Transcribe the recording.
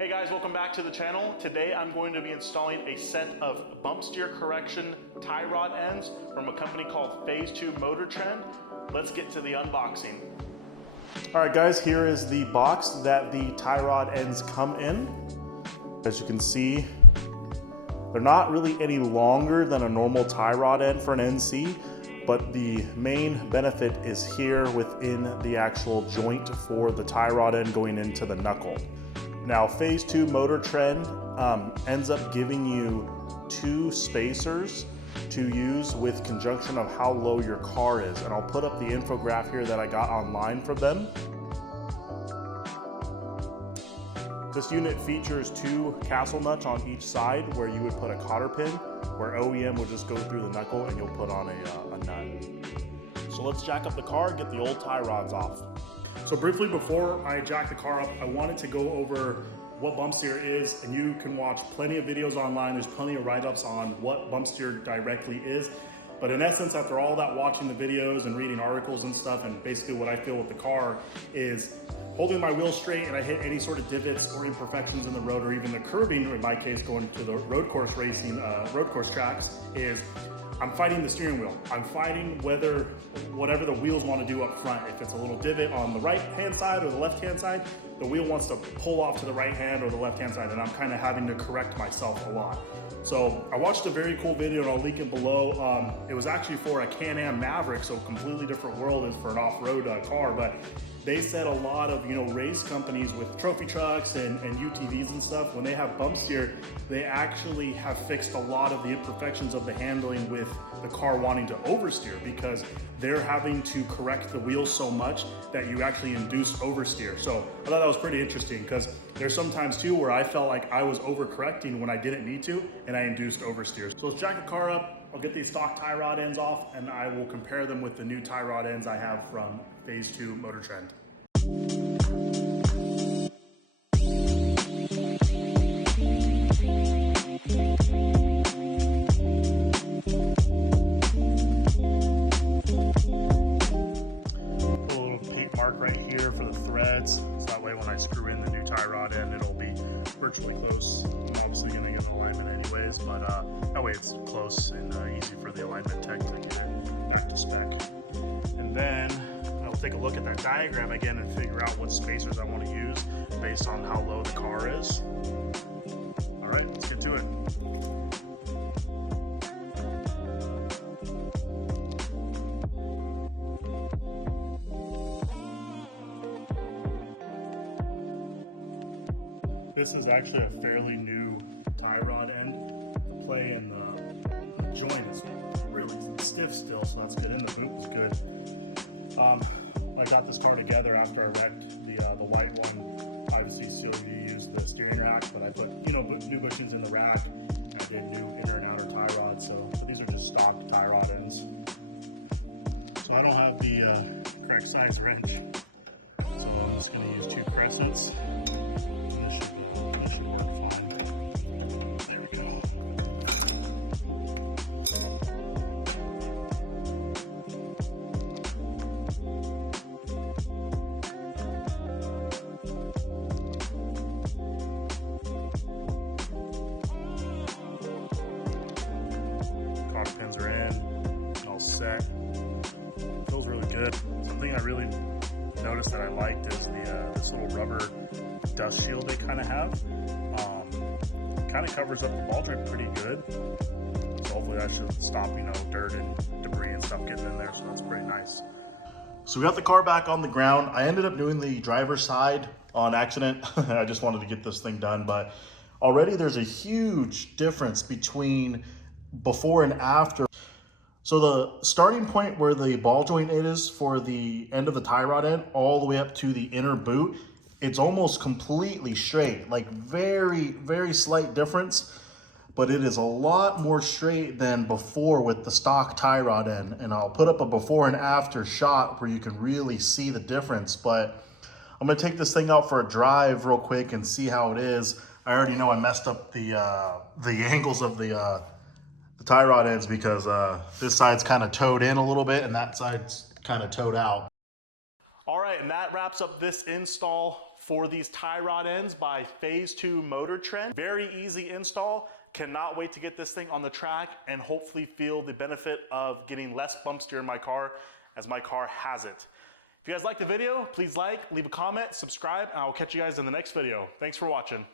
Hey guys, welcome back to the channel. Today I'm going to be installing a set of bump steer correction tie rod ends from a company called Phase 2 Motortrend. Let's get to the unboxing. All right guys, here is the box that the tie rod ends come in. As you can see, they're not really any longer than a normal tie rod end for an NC, but the main benefit is here within the actual joint for the tie rod end going into the knuckle. Now, Phase 2 Motortrend ends up giving you two spacers to use with conjunction of how low your car is. And I'll put up the infograph here that I got online from them. This unit features two castle nuts on each side where you would put a cotter pin, where OEM will just go through the knuckle and you'll put on a nut. So let's jack up the car, get the old tie rods off. So briefly before I jack the car up, I wanted to go over what bump steer is, and you can watch plenty of videos online. There's plenty of write-ups on what bump steer directly is. But in essence, after all that watching the videos and reading articles and stuff, and basically what I feel with the car is holding my wheel straight and I hit any sort of divots or imperfections in the road, or even the curbing, or in my case, going to the road course racing, road course tracks, is I'm fighting the steering wheel. I'm fighting whatever the wheels want to do up front. If it's a little divot on the right hand side or the left hand side, the wheel wants to pull off to the right hand or the left hand side, and I'm kind of having to correct myself a lot. So I watched a very cool video, and I'll link it below. It was actually for a Can-Am Maverick, so a completely different world is for an off-road car, but they said a lot of race companies with trophy trucks and UTVs and stuff, when they have bump steer, they actually have fixed a lot of the imperfections of the handling with the car wanting to oversteer, because they're having to correct the wheels so much that you actually induce oversteer. So I thought that was pretty interesting, because there's sometimes too where I felt like I was overcorrecting when I didn't need to, and I induced oversteer. So let's jack the car up. I'll get these stock tie rod ends off, and I will compare them with the new tie rod ends I have from Phase 2 Motortrend. Put a little paint mark right here for the threads, so that way when I screw in the new tie rod end, it'll be virtually close. I'm obviously going to get an alignment anyways, but that way it's close and easy for the alignment tech to get it back to spec. And then I'll take a look at that diagram again and figure out what spacers I want to use based on how low the car is. All right, let's get to it. This is actually a fairly new tie rod end. The play in the joint is really stiff still, so that's good. And the boot is good. I got this car together after I wrecked the white one. Obviously, CLV used the steering rack, but I put new bushings in the rack. I did new inner and outer tie rods, so these are just stock tie rod ends. So I don't have the correct size wrench, so I'm just going to use two crescents. This should work fine. There we go. Cotter pins are in, all set. Feels really good. Something I really noticed that I liked is this little rubber dust shield they kind of have. Kind of covers up the ball joint pretty good. So hopefully that should stop dirt and debris and stuff getting in there. So that's pretty nice. So we got the car back on the ground. I ended up doing the driver's side on accident. I just wanted to get this thing done, but already there's a huge difference between before and after. So the starting point where the ball joint is for the end of the tie rod end, all the way up to the inner boot, it's almost completely straight, like very, very slight difference, but it is a lot more straight than before with the stock tie rod end. And I'll put up a before and after shot where you can really see the difference, but I'm gonna take this thing out for a drive real quick and see how it is. I already know I messed up the angles of the tie rod ends, because this side's kind of towed in a little bit and that side's kind of towed out. All right, and that wraps up this install for these tie rod ends by Phase 2 Motortrend. Very easy install. Cannot wait to get this thing on the track and hopefully feel the benefit of getting less bump steer in my car as my car has it. If you guys liked the video, please like, leave a comment, subscribe, and I'll catch you guys in the next video. Thanks for watching.